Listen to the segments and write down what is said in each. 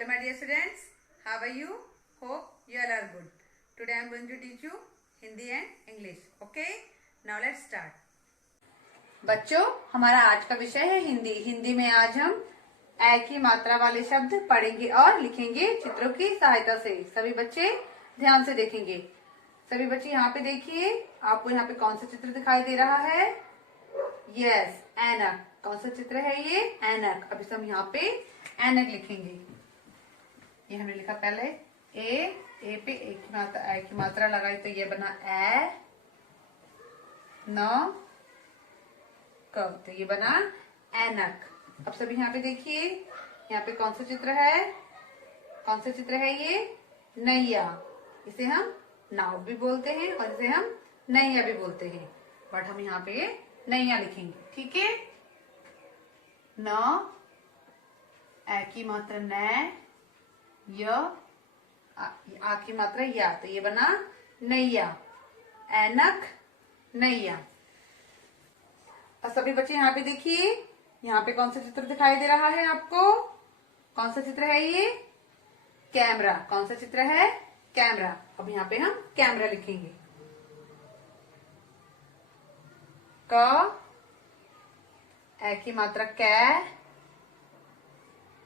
Hello my dear students, how are you? Hope you all are good. Today I am going to teach you Hindi and English. Okay? Now let's start. बच्चों, हमारा आज का विषय है हिंदी। हिंदी में आज हम ए की मात्रा वाले शब्द पढ़ेंगे और लिखेंगे चित्रों की सहायता से। सभी बच्चे ध्यान से देखेंगे। सभी बच्चे यहाँ पे देखिए, आपको यहाँ पे कौन सा चित्र दिखाई दे रहा है? यस, ऐनक। कौन सा चित्र है ये? ऐनक। अब इसे हम यहाँ पे ऐनक लिखेंगे। ये हमने लिखा पहले ए पे ए की मात्रा लगाई तो ये बना ए न क, तो ये बना ऐनक। अब सभी यहाँ पे देखिए, यहाँ पे कौन सा चित्र है? कौन सा चित्र है ये? नैया। इसे हम नाव भी बोलते हैं और इसे हम नैया भी बोलते हैं, बट हम यहाँ पे नैया लिखेंगे। ठीक है? न, ए की मात्रा न, य, आ की मात्रा या, तो ये बना नैया। ऐनक, नैया। और सभी बच्चे यहाँ पे देखिए, यहाँ पे कौन सा चित्र दिखाई दे रहा है आपको? कौन सा चित्र है ये? कैमरा। कौन सा चित्र है? कैमरा। अब यहाँ पे हम कैमरा लिखेंगे। क, ए की मात्रा कै,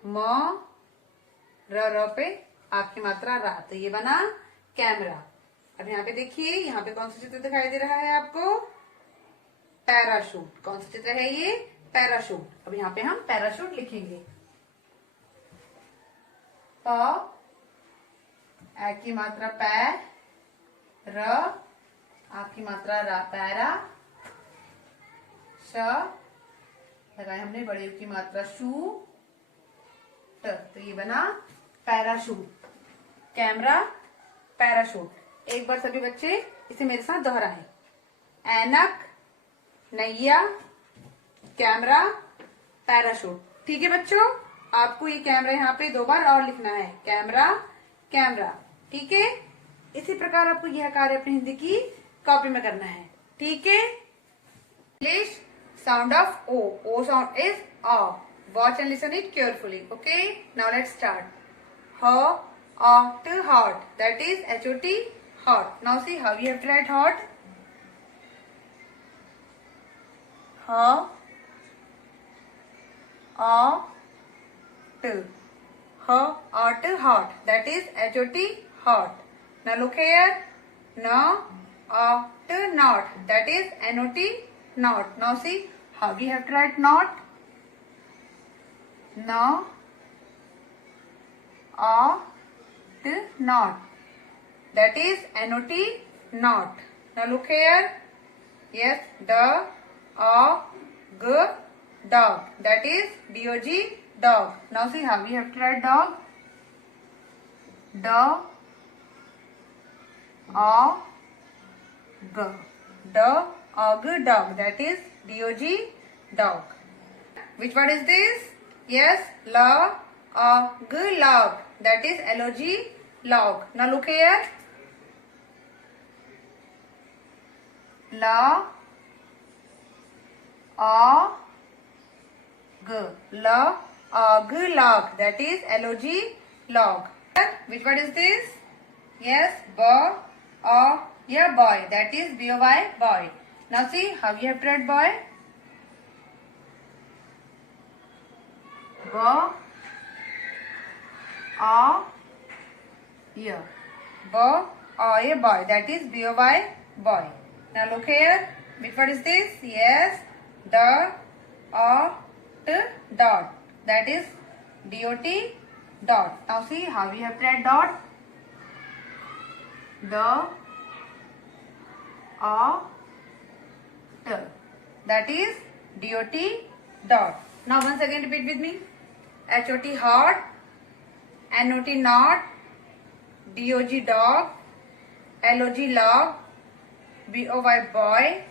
म, र पे आ की मात्रा रा, तो ये बना कैमरा। अब यहाँ पे देखिए, यहाँ पे कौन सा चित्र दिखाई दे रहा है आपको? पैराशूट। कौन सा चित्र है ये? पैराशूट। अब यहाँ पे हम पैराशूट लिखेंगे। प, ए की मात्रा पै, र, आ की मात्रा रा, पैरा, श, लगाए हमने बड़े की मात्रा शू, ट, तो ये बना पैराशूट। Camera, parachute. एक बार सभी बच्चे इसे मेरे साथ दोहराएं। ऐनक, नैया, कैमरा, पैराशूट। ठीक है बच्चों, आपको ये कैमरा यहाँ पे 2 बार और लिखना है। Camera, camera. ठीक है? इसी प्रकार आपको यह कार्य अपनी हिंदी की कॉपी में करना है। ठीक है? English sound of O. O sound is a. Watch and listen it carefully. Okay? Now let's start. Hot, hot. That is H-O-T, hot. Now see how you have to write hot. Hot, hot. That is H-O-T, hot. Now look here. Not. That is N-O-T, not. Now see how we have to write not. No, not. That is N-O-T, not. Now look here. Yes, the, g, dog. That is D-O-G, dog. Now see how we have to write dog. D, g, dog. That is D-O-G, dog. Which word is this? Yes, log, log. That is L-O-G, log. Now look here. Log, log, log. That is L-O-G, log. Which word is this? Yes, boy, boy. That is B-O-Y, boy. Now see how you have to write boy. B, yeah. Boy. That is B-O-Y, boy. Now look here. Which word is this? Yes, the, dot. That is D-O-T, dot. Now see how we have to write dot. The, t. That is D-O-T, dot. Now once again repeat with me. H-O-T, hot. N-O-T, not. D-O-G, dog. L-O-G, log. B-O-Y, boy.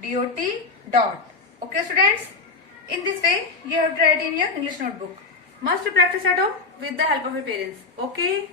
D-O-T, dot. Okay students? In this way, you have to write in your English notebook. Must practice at home with the help of your parents. Okay?